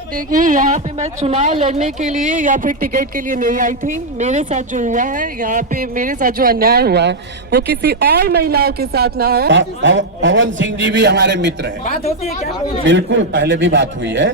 देखिए, यहाँ पे मैं चुनाव लड़ने के लिए या फिर टिकट के लिए नहीं आई थी। मेरे साथ जो हुआ है, यहाँ पे मेरे साथ जो अन्याय हुआ है, वो किसी और महिलाओं के साथ ना हो। पवन सिंह जी भी हमारे मित्र हैं। बात होती है क्या? बिल्कुल, पहले भी बात हुई है,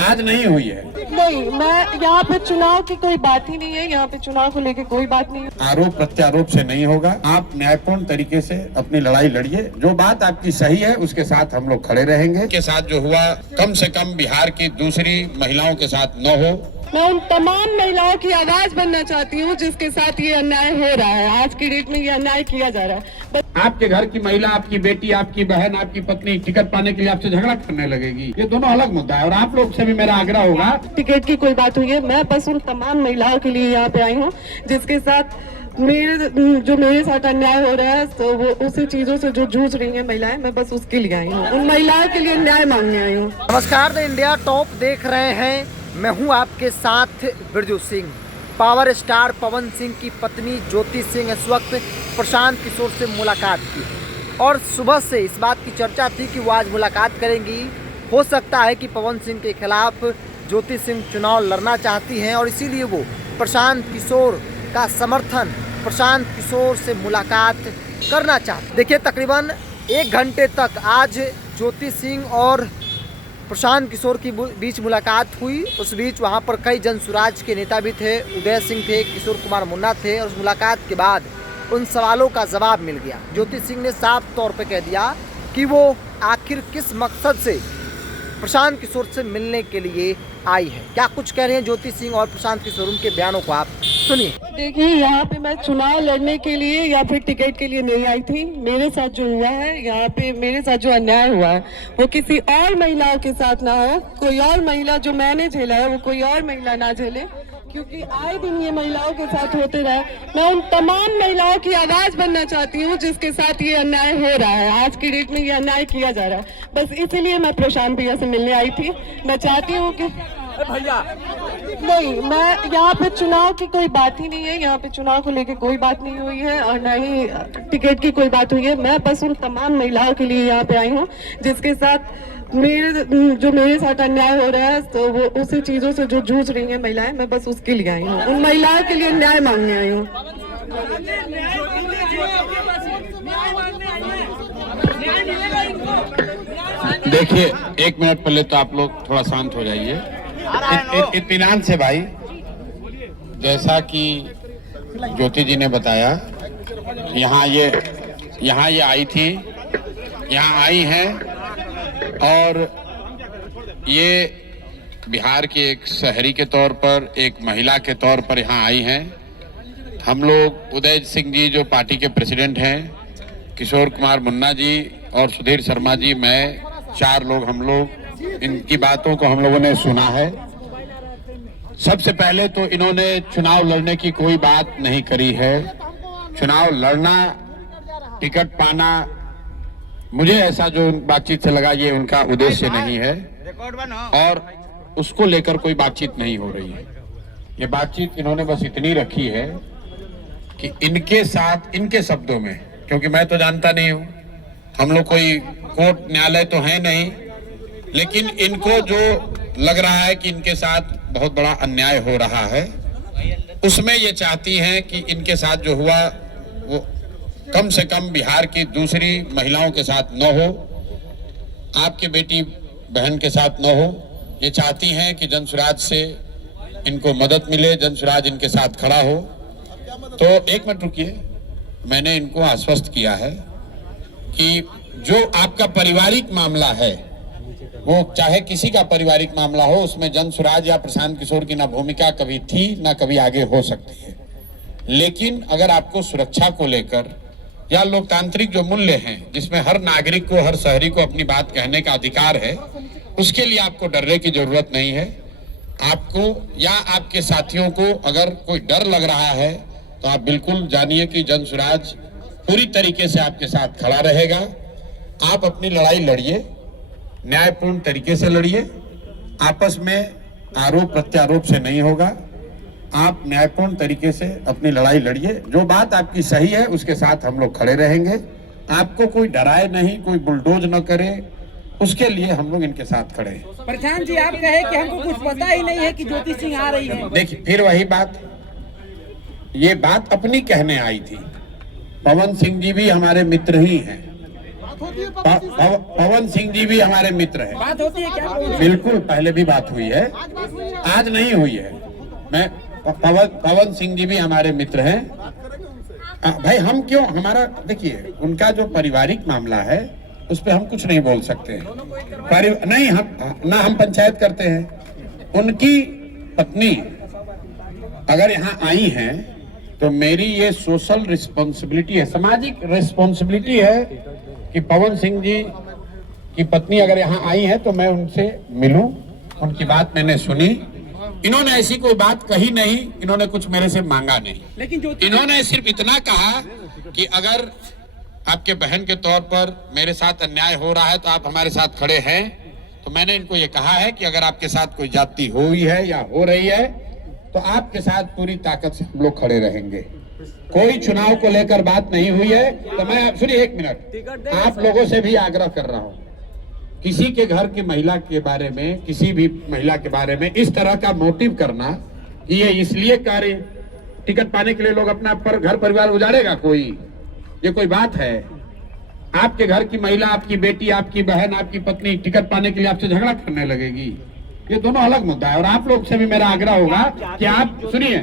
आज नहीं हुई है। नहीं, मैं यहाँ पे चुनाव की कोई बात ही नहीं है। यहाँ पे चुनाव को लेके कोई बात नहीं है। आरोप प्रत्यारोप से नहीं होगा। आप न्यायपूर्ण तरीके से अपनी लड़ाई लड़िए। जो बात आपकी सही है उसके साथ हम लोग खड़े रहेंगे। के साथ जो हुआ, कम से कम बिहार की दूसरी महिलाओं के साथ न हो। मैं उन तमाम महिलाओं की आवाज बनना चाहती हूँ जिसके साथ ये अन्याय हो रहा है। आज की डेट में ये अन्याय किया जा रहा है। आपके घर की महिला, आपकी बेटी, आपकी बहन, आपकी पत्नी टिकट पाने के लिए आपसे झगड़ा करने लगेगी, ये दोनों अलग मुद्दा है। और आप लोग से भी मेरा आग्रह होगा, टिकट की कोई बात हुई है, मैं बस उन तमाम महिलाओं के लिए यहाँ पे आई हूँ जिसके साथ मेरे साथ अन्याय हो रहा है। तो वो उसी चीजों से जो जूझ रही है महिलाएं, मैं बस उसके लिए आई हूँ। उन महिलाओं के लिए न्याय मांगने आई हूँ। नमस्कार, द इंडिया टॉप देख रहे हैं। मैं हूं आपके साथ बिरजू सिंह। पावर स्टार पवन सिंह की पत्नी ज्योति सिंह इस वक्त प्रशांत किशोर से मुलाकात की और सुबह से इस बात की चर्चा थी कि वो आज मुलाकात करेंगी। हो सकता है कि पवन सिंह के खिलाफ ज्योति सिंह चुनाव लड़ना चाहती हैं और इसीलिए वो प्रशांत किशोर का समर्थन, प्रशांत किशोर से मुलाकात करना चाहते। देखिए, तकरीबन 1 घंटे तक आज ज्योति सिंह और प्रशांत किशोर की बीच मुलाकात हुई। उस बीच वहां पर कई जन सुराज के नेता भी थे, उदय सिंह थे, किशोर कुमार मुन्ना थे। और उस मुलाकात के बाद उन सवालों का जवाब मिल गया। ज्योति सिंह ने साफ तौर पे कह दिया कि वो आखिर किस मकसद से प्रशांत किशोर से मिलने के लिए आई है। क्या कुछ कह रहे हैं ज्योति सिंह और प्रशांत किशोर, उनके बयानों को आप सुनिए। देखिए, यहाँ पे मैं चुनाव लड़ने के लिए या फिर टिकट के लिए नहीं आई थी। मेरे साथ जो हुआ है, यहाँ पे मेरे साथ जो अन्याय हुआ है, वो किसी और महिलाओं के साथ ना हो। कोई और महिला जो मैंने झेला है वो कोई और महिला ना झेले, क्योंकि आए दिन ये महिलाओं के साथ होते रहे। मैं उन तमाम महिलाओं की आवाज बनना चाहती हूँ जिसके साथ ये अन्याय हो रहा है। आज की डेट में ये अन्याय किया जा रहा है। बस इसीलिए मैं प्रशांत भैया से मिलने आई थी। मैं चाहती हूँ कि भैया नहीं, मैं यहाँ पे चुनाव की कोई बात ही नहीं है। यहाँ पे चुनाव को लेके कोई बात नहीं हुई है और न ही टिकट की कोई बात हुई है। मैं बस उन तमाम महिलाओं के लिए यहाँ पे आई हूँ जिसके साथ मेरे साथ अन्याय हो रहा है। तो वो उसी चीजों से जो जूझ रही है महिलाएं, मैं बस उसके लिए आई हूँ। उन महिलाओं के लिए न्याय मांगने आई हूँ। देखिए, 1 मिनट पहले तो आप लोग थोड़ा शांत हो जाइए, इत्मीनान से भाई। जैसा कि ज्योति जी ने बताया, यहाँ ये आई थी, यहाँ आई हैं और ये बिहार की एक शहरी के तौर पर, एक महिला के तौर पर यहाँ आई हैं। हम लोग उदय सिंह जी जो पार्टी के प्रेसिडेंट हैं, किशोर कुमार मुन्ना जी और सुधीर शर्मा जी, मैं 4 लोग, हम लोग इनकी बातों को हम लोगों ने सुना है। सबसे पहले तो इन्होंने चुनाव लड़ने की कोई बात नहीं करी है। चुनाव लड़ना, टिकट पाना, मुझे ऐसा जो बातचीत से लगा, ये उनका उद्देश्य नहीं है और उसको लेकर कोई बातचीत नहीं हो रही है। ये बातचीत इन्होंने बस इतनी रखी है कि इनके साथ, इनके शब्दों में, क्योंकि मैं तो जानता नहीं हूं, हम लोग कोई कोर्ट न्यायालय तो है नहीं, लेकिन इनको जो लग रहा है कि इनके साथ बहुत बड़ा अन्याय हो रहा है, उसमें ये चाहती हैं कि इनके साथ जो हुआ वो कम से कम बिहार की दूसरी महिलाओं के साथ न हो, आपकी बेटी बहन के साथ न हो। ये चाहती हैं कि जनसुराज से इनको मदद मिले, जनसुराज इनके साथ खड़ा हो। तो 1 मिनट रुकिए, मैंने इनको आश्वस्त किया है कि जो आपका पारिवारिक मामला है, वो चाहे किसी का पारिवारिक मामला हो, उसमें जनसुराज या प्रशांत किशोर की ना भूमिका कभी थी ना कभी आगे हो सकती है। लेकिन अगर आपको सुरक्षा को लेकर या लोकतांत्रिक जो मूल्य हैं, जिसमें हर नागरिक को, हर शहरी को अपनी बात कहने का अधिकार है, उसके लिए आपको डरने की जरूरत नहीं है। आपको या आपके साथियों को अगर कोई डर लग रहा है तो आप बिल्कुल जानिए कि जनसुराज पूरी तरीके से आपके साथ खड़ा रहेगा। आप अपनी लड़ाई लड़िए, न्यायपूर्ण तरीके से लड़िए, आपस में आरोप प्रत्यारोप से नहीं होगा। आप न्यायपूर्ण तरीके से अपनी लड़ाई लड़िए। जो बात आपकी सही है उसके साथ हम लोग खड़े रहेंगे। आपको कोई डराए नहीं, कोई बुलडोज न करे, उसके लिए हम लोग इनके साथ खड़े हैं। प्रशांत जी, आप कहे कि हमको कुछ पता ही नहीं है कि ज्योति सिंह आ रही है। देखिए, फिर वही बात, ये बात अपनी कहने आई थी। पवन सिंह जी भी हमारे मित्र ही हैं। पवन सिंह जी भी हमारे मित्र हैं। बात होती है क्या? बिल्कुल, पहले भी बात हुई है, आज नहीं हुई है। मैं पवन सिंह जी भी हमारे मित्र हैं। भाई हम क्यों, हमारा देखिए, उनका जो पारिवारिक मामला है उस पर हम कुछ नहीं बोल सकते हैं। नहीं, हम पंचायत करते हैं। उनकी पत्नी अगर यहाँ आई हैं तो मेरी ये सोशल रिस्पॉन्सिबिलिटी है, सामाजिक रिस्पॉन्सिबिलिटी है कि पवन सिंह जी की पत्नी अगर यहाँ आई है तो मैं उनसे मिलूं। उनकी बात मैंने सुनी। इन्होंने ऐसी कोई बात कही नहीं, इन्होंने कुछ मेरे से मांगा नहीं, लेकिन इन्होंने सिर्फ इतना कहा कि अगर आपके बहन के तौर पर मेरे साथ अन्याय हो रहा है तो आप हमारे साथ खड़े हैं। तो मैंने इनको ये कहा है कि अगर आपके साथ कोई जाति हुई है या हो रही है तो आपके साथ पूरी ताकत से हम लोग खड़े रहेंगे। कोई चुनाव को लेकर बात नहीं हुई है। तो मैं सुनिए एक मिनट, आप लोगों से भी आग्रह कर रहा हूं, किसी के घर की महिला के बारे में, किसी भी महिला के बारे में इस तरह का मोटिव करना कि ये इसलिए कार्य टिकट पाने के लिए लोग अपना घर परिवार उजाड़ेगा, कोई ये कोई बात है? आपके घर की महिला, आपकी बेटी, आपकी बहन, आपकी पत्नी टिकट पाने के लिए आपसे झगड़ा करने लगेगी? ये दोनों अलग मुद्दा है। और आप लोग से भी मेरा आग्रह होगा कि आप सुनिए,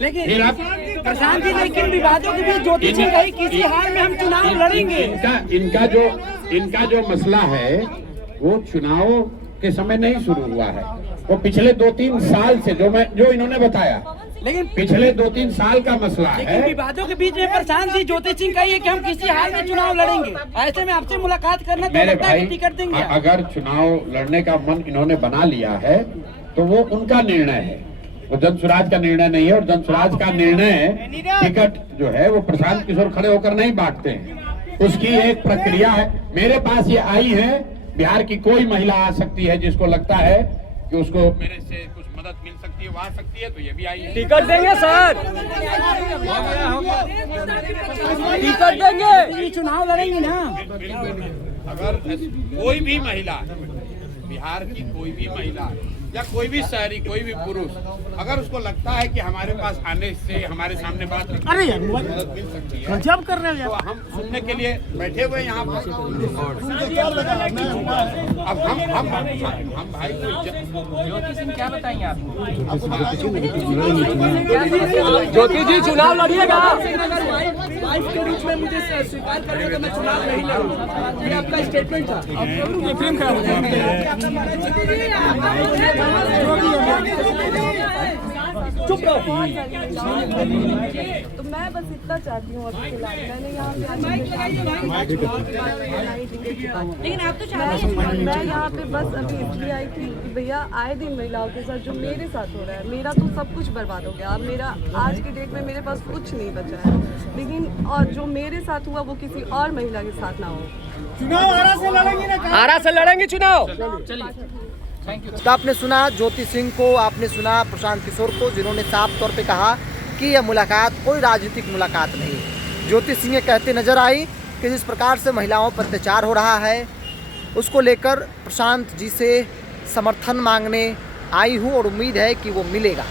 लेकिन प्रशांत जी, लेकिन विवादों के बीच ज्योति सिंह कही किसी हाल में हम चुनाव लड़ेंगे। इनका जो मसला है वो चुनाव के समय नहीं शुरू हुआ है, वो पिछले 2-3 साल से जो इन्होंने बताया, लेकिन पिछले 2-3 साल का मसला है। लेकिन विवादों के बीच में प्रशांत जी, ज्योति सिंह कही है कि हम किसी हाल में चुनाव लड़ेंगे। ऐसे में आपसे मुलाकात करना तो मेरे लगता है भाई, कि टिकट देंगे। अगर चुनाव लड़ने का मन इन्होंने बना लिया है तो वो उनका निर्णय है, वो जन स्वराज का निर्णय नहीं है। और जन स्वराज का निर्णय टिकट जो है वो प्रशांत किशोर खड़े होकर नहीं बांटते हैं, उसकी एक प्रक्रिया है। मेरे पास ये आई है, बिहार की कोई महिला आ सकती है जिसको लगता है कि उसको मेरे से कुछ मदद मिल सकती है, वो आ सकती है, तो ये भी आई है। टिकट देंगे सर, टिकट देंगे, चुनाव लड़ेंगे ना। अगर कोई भी महिला, बिहार की कोई भी महिला या कोई भी शहरी, कोई भी पुरुष, अगर उसको लगता है कि हमारे पास आने से हमारे सामने बात मदद मिल सकती है, जब कर रहे हैं तो हम सुनने के लिए बैठे हुए यहाँ पर। अब हम भाई ज्योति सिंह क्या बताएंगे आप? ज्योति जी चुनाव लड़िएगा। वाइफ के रूप में मुझे स्वीकार करेगा तो मैं चुनाव नहीं लड़ूंगा, ये आपका स्टेटमेंट था। चुप रहो। तो मैं बस इतना चाहती हूँ अभी फिलहाल, मैंने यहाँ पे लेकिन आप तो मैं यहाँ पे बस अभी इसलिए आई थी कि भैया आए दिन महिलाओं के साथ जो मेरे साथ हो रहा है, मेरा तो सब कुछ बर्बाद हो गया। अब मेरा आज की डेट में मेरे पास कुछ नहीं बचा है, लेकिन और जो मेरे साथ हुआ वो किसी और महिला के साथ ना हो। चुनाव आरा से लड़ेंगे ना? आरा से लड़ेंगे चुनाव। तो आपने सुना ज्योति सिंह को, आपने सुना प्रशांत किशोर को, जिन्होंने साफ तौर पे कहा कि यह मुलाकात कोई राजनीतिक मुलाकात नहीं। ज्योति सिंह ये कहते नजर आई कि जिस प्रकार से महिलाओं पर अत्याचार हो रहा है उसको लेकर प्रशांत जी से समर्थन मांगने आई हूँ और उम्मीद है कि वो मिलेगा।